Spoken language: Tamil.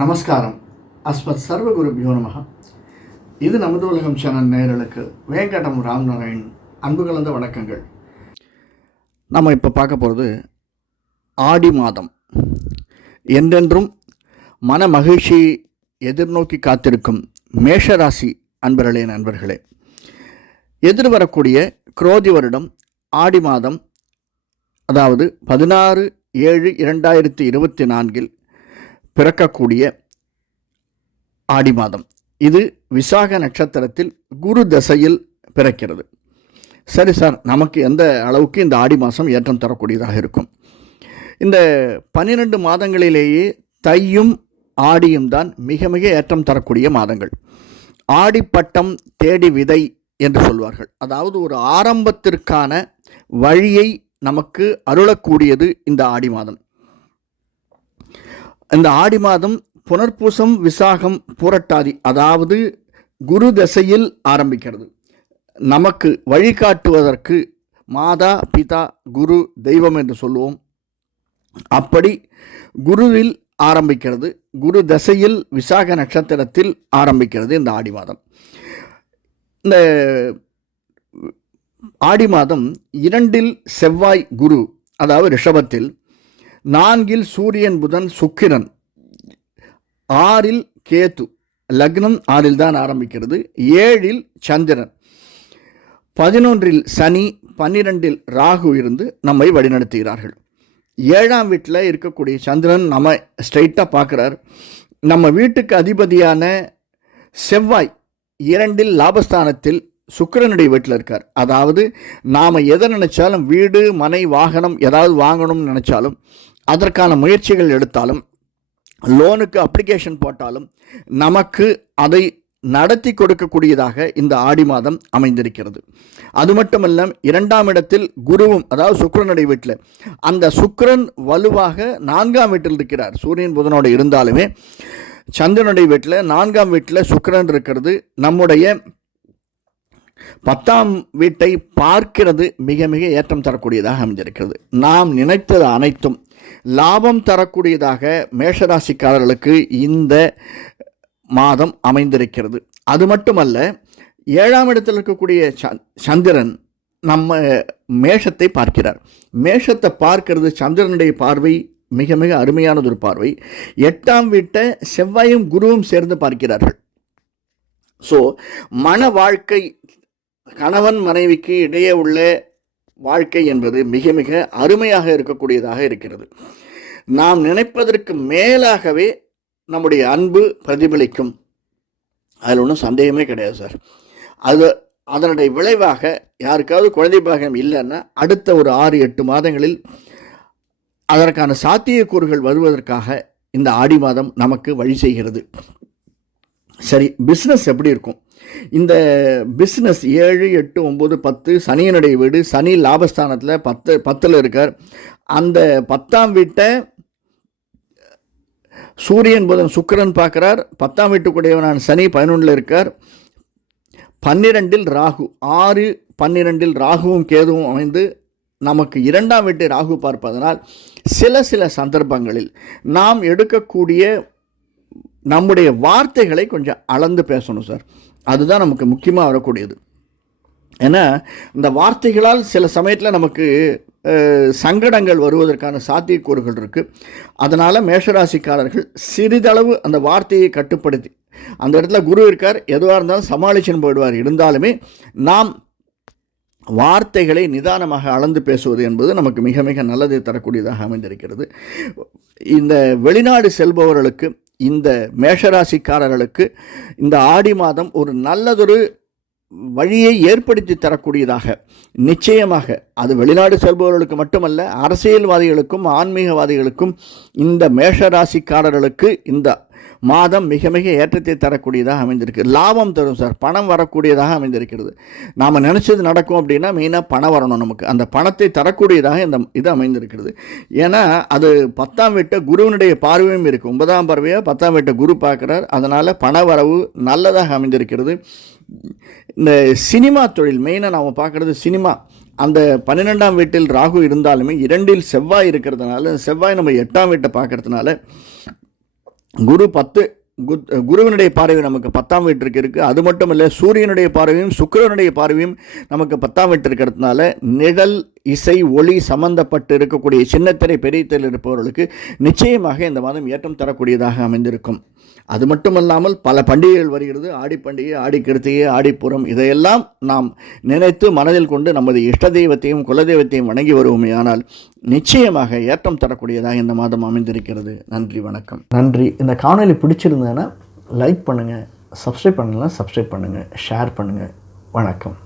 நமஸ்காரம். அஸ்மத் சர்வகுருபியோ நமக இது நமது உலகம் சேனல் நேயர்களுக்கு வேங்கடம் ராம்நாராயண் அன்பு கலந்த வணக்கங்கள். நம்ம இப்போ பார்க்க போகிறது ஆடி மாதம். என்றென்றும் மன மகிழ்ச்சி எதிர்நோக்கி காத்திருக்கும் மேஷராசி அன்பர்களே நண்பர்களே. எதிர்வரக்கூடிய குரோதி வருடம் ஆடி மாதம் அதாவது பதினாறு ஏழு இரண்டாயிரத்தி இருபத்தி நான்கில் பிறக்கக்கூடிய ஆடி மாதம். இது விசாக நட்சத்திரத்தில் குரு தசையில் பிறக்கிறது. சரி சார் நமக்கு எந்த அளவுக்கு இந்த ஆடி மாதம் ஏற்றம் தரக்கூடியதாக இருக்கும்? இந்த பன்னிரெண்டு மாதங்களிலேயே தையும் ஆடியும் தான் மிக மிக ஏற்றம் தரக்கூடிய மாதங்கள். ஆடிப்பட்டம் தேடி விதை என்று சொல்வார்கள். அதாவது ஒரு ஆரம்பத்திற்கான வழியை நமக்கு அருளக்கூடியது இந்த ஆடி மாதம். இந்த ஆடி மாதம் புனர்பூசம் விசாகம் புரட்டாதி அதாவது குரு தசையில் ஆரம்பிக்கிறது. நமக்கு வழிகாட்டுவதற்கு மாதா பிதா குரு தெய்வம் என்று சொல்லுவோம். அப்படி குருவில் ஆரம்பிக்கிறது. குரு தசையில் விசாக நட்சத்திரத்தில் ஆரம்பிக்கிறது இந்த ஆடி மாதம். இந்த ஆடி மாதம் இரண்டில் செவ்வாய் குரு அதாவது ரிஷபத்தில் நான்கில் சூரியன் புதன் சுக்கிரன். ஆறில் கேத்து லக்னம் ஆறில் தான் ஆரம்பிக்கிறது. ஏழில் சந்திரன். பதினொன்றில் சனி பன்னிரெண்டில் ராகு இருந்து நம்மை வழிநடத்துகிறார்கள். ஏழாம் வீட்டில் இருக்கக்கூடிய சந்திரன் நம்ம ஸ்ட்ரைட்டாக பார்க்குறார். நம்ம வீட்டுக்கு அதிபதியான செவ்வாய் இரண்டில் லாபஸ்தானத்தில் சுக்கிரனுடைய வீட்டில் இருக்கார். அதாவது நாம் எதை நினைச்சாலும் வீடு மனை வாகனம் ஏதாவது வாங்கணும்னு நினச்சாலும் அதற்கான முயற்சிகள் எடுத்தாலும் லோனுக்கு அப்ளிகேஷன் போட்டாலும் நமக்கு அதை நடத்தி கொடுக்கக்கூடியதாக இந்த ஆடி மாதம் அமைந்திருக்கிறது. அது மட்டுமல்ல இரண்டாம் இடத்தில் குருவும் அதாவது சுக்கரனுடைய வீட்டில் அந்த சுக்கரன் வலுவாக நான்காம் வீட்டில் இருக்கிறார். சூரியன் புதனோடு இருந்தாலுமே சந்திரனுடைய வீட்டில் நான்காம் வீட்டில் சுக்கரன் இருக்கிறது. நம்முடைய பத்தாம் வீட்டை பார்க்கிறது மிக மிக ஏற்றம் தரக்கூடியதாக அமைந்திருக்கிறது. நாம் நினைத்தது அனைத்தும் லாபம் தரக்கூடியதாக மேஷராசிக்காரர்களுக்கு இந்த மாதம் அமைந்திருக்கிறது. அது மட்டுமல்ல ஏழாம் இடத்தில் இருக்கக்கூடிய சந்திரன் நம்ம மேஷத்தை பார்க்கிறார். மேஷத்தை பார்க்கிறது சந்திரனுடைய பார்வை மிக மிக அருமையானது ஒரு பார்வை. எட்டாம் வீட்டை செவ்வாயும் குருவும் சேர்ந்து பார்க்கிறார்கள். ஸோ மன வாழ்க்கை கணவன் மனைவிக்கு இடையே உள்ள வாழ்க்கை என்பது மிக மிக அருமையாக இருக்கக்கூடியதாக இருக்கிறது. நாம் நினைப்பதற்கு மேலாகவே நம்முடைய அன்பு பிரதிபலிக்கும். அதில் ஒன்றும் சந்தேகமே கிடையாது சார். அது அதனுடைய விளைவாக யாருக்காவது குழந்தை பாகம் இல்லைன்னா அடுத்த ஒரு ஆறு எட்டு மாதங்களில் அதற்கான சாத்தியக்கூறுகள் வருவதற்காக இந்த ஆடி மாதம் நமக்கு வழி செய்கிறது. சரி பிஸ்னஸ் எப்படி இருக்கும்? இந்த பிஸ்னஸ் ஏழு எட்டு ஒம்பது பத்து சனியனுடைய வீடு சனி லாபஸ்தானத்தில் பத்து பத்தில் இருக்கார். அந்த பத்தாம் வீட்டை சூரியன் புதன் சுக்கிரன் பார்க்குறார். பத்தாம் வீட்டுக்குடையவனான சனி பதினொன்றில் இருக்கார். பன்னிரெண்டில் ராகு ஆறு பன்னிரெண்டில் ராகுவும் கேதுவும் அமைந்து நமக்கு இரண்டாம் வீட்டை ராகு பார்ப்பதனால் சில சில சந்தர்ப்பங்களில் நாம் எடுக்கக்கூடிய நம்முடைய வார்த்தைகளை கொஞ்சம் அளந்து பேசணும் சார். அதுதான் நமக்கு முக்கியமாக வரக்கூடியது. ஏன்னா இந்த வார்த்தைகளால் சில சமயத்தில் நமக்கு சங்கடங்கள் வருவதற்கான சாத்தியக்கூறுகள் இருக்குது அதனால் மேஷராசிக்காரர்கள் சிறிதளவு அந்த வார்த்தையை கட்டுப்படுத்தி அந்த இடத்துல குரு இருக்கார் எதுவாக இருந்தாலும் சமாளிச்சுன்னு போயிடுவார். இருந்தாலுமே நாம் வார்த்தைகளை நிதானமாக அளந்து பேசுவது என்பது நமக்கு மிக மிக நல்லதை தரக்கூடியதாக அமைந்திருக்கிறது. இந்த வெளிநாடு செல்பவர்களுக்கு இந்த மேஷராசிக்காரர்களுக்கு இந்த ஆடி மாதம் ஒரு நல்லதொரு வழியை ஏற்படுத்தி தரக்கூடியதாக. நிச்சயமாக அது வெளிநாடு செல்பவர்களுக்கு மட்டுமல்ல அரசியல்வாதிகளுக்கும் ஆன்மீகவாதிகளுக்கும் இந்த மேஷராசிக்காரர்களுக்கு இந்த மாதம் மிக மிக ஏற்றத்தை தரக்கூடியதாக அமைந்திருக்கு லாபம் தரும் சார். பணம் வரக்கூடியதாக அமைந்திருக்கிறது. நாம் நினச்சது நடக்கும் அப்படின்னா மெயினாக பணம் வரணும் நமக்கு. அந்த பணத்தை தரக்கூடியதாக இந்த இது அமைந்திருக்கிறது. ஏன்னா அது பத்தாம் வீட்டை குருவினுடைய பார்வையும் இருக்குது ஒன்பதாம் பார்வையாக பத்தாம் வீட்டை குரு பார்க்குறார். அதனால் பண வரவு நல்லதாக அமைந்திருக்கிறது. இந்த சினிமா தொழில் மெயினாக நாம் பார்க்குறது சினிமா. அந்த பன்னிரெண்டாம் வீட்டில் ராகு இருந்தாலுமே இரண்டில் செவ்வாய் இருக்கிறதுனால செவ்வாய் நம்ம எட்டாம் வீட்டை பார்க்கறதுனால குரு பத்து குத்- குருவினுடைய பார்வை நமக்கு பத்தாம் வீட்டிற்கு இருக்குது அது மட்டும் இல்லை சூரியனுடைய பார்வையும் சுக்கிரனுடைய பார்வையும் நமக்கு பத்தாம் வீட்டிற்கு இருக்கிறதுனால நிழல் இசை ஒளி சம்பந்தப்பட்டு இருக்கக்கூடிய சின்னத்திரை பெரியத்தில் இருப்பவர்களுக்கு நிச்சயமாக இந்த மாதம் ஏற்றம் தரக்கூடியதாக அமைந்திருக்கும். அது மட்டுமல்லாமல் பல பண்டிகைகள் வருகிறது. ஆடி பண்டிகை ஆடி கிருத்திகை ஆடிப்புறம் இதையெல்லாம் நாம் நினைத்து மனதில் கொண்டு நமது இஷ்ட தெய்வத்தையும் குலதெய்வத்தையும் வணங்கி வருவோமே. ஆனால் நிச்சயமாக ஏற்றம் தரக்கூடியதாக இந்த மாதம் அமைந்திருக்கிறது. நன்றி வணக்கம். நன்றி. இந்த காணொலி பிடிச்சிருந்ததுன்னா லைக் பண்ணுங்கள் சப்ஸ்கிரைப் பண்ணலாம் சப்ஸ்கிரைப் பண்ணுங்கள் ஷேர் பண்ணுங்கள் வணக்கம்.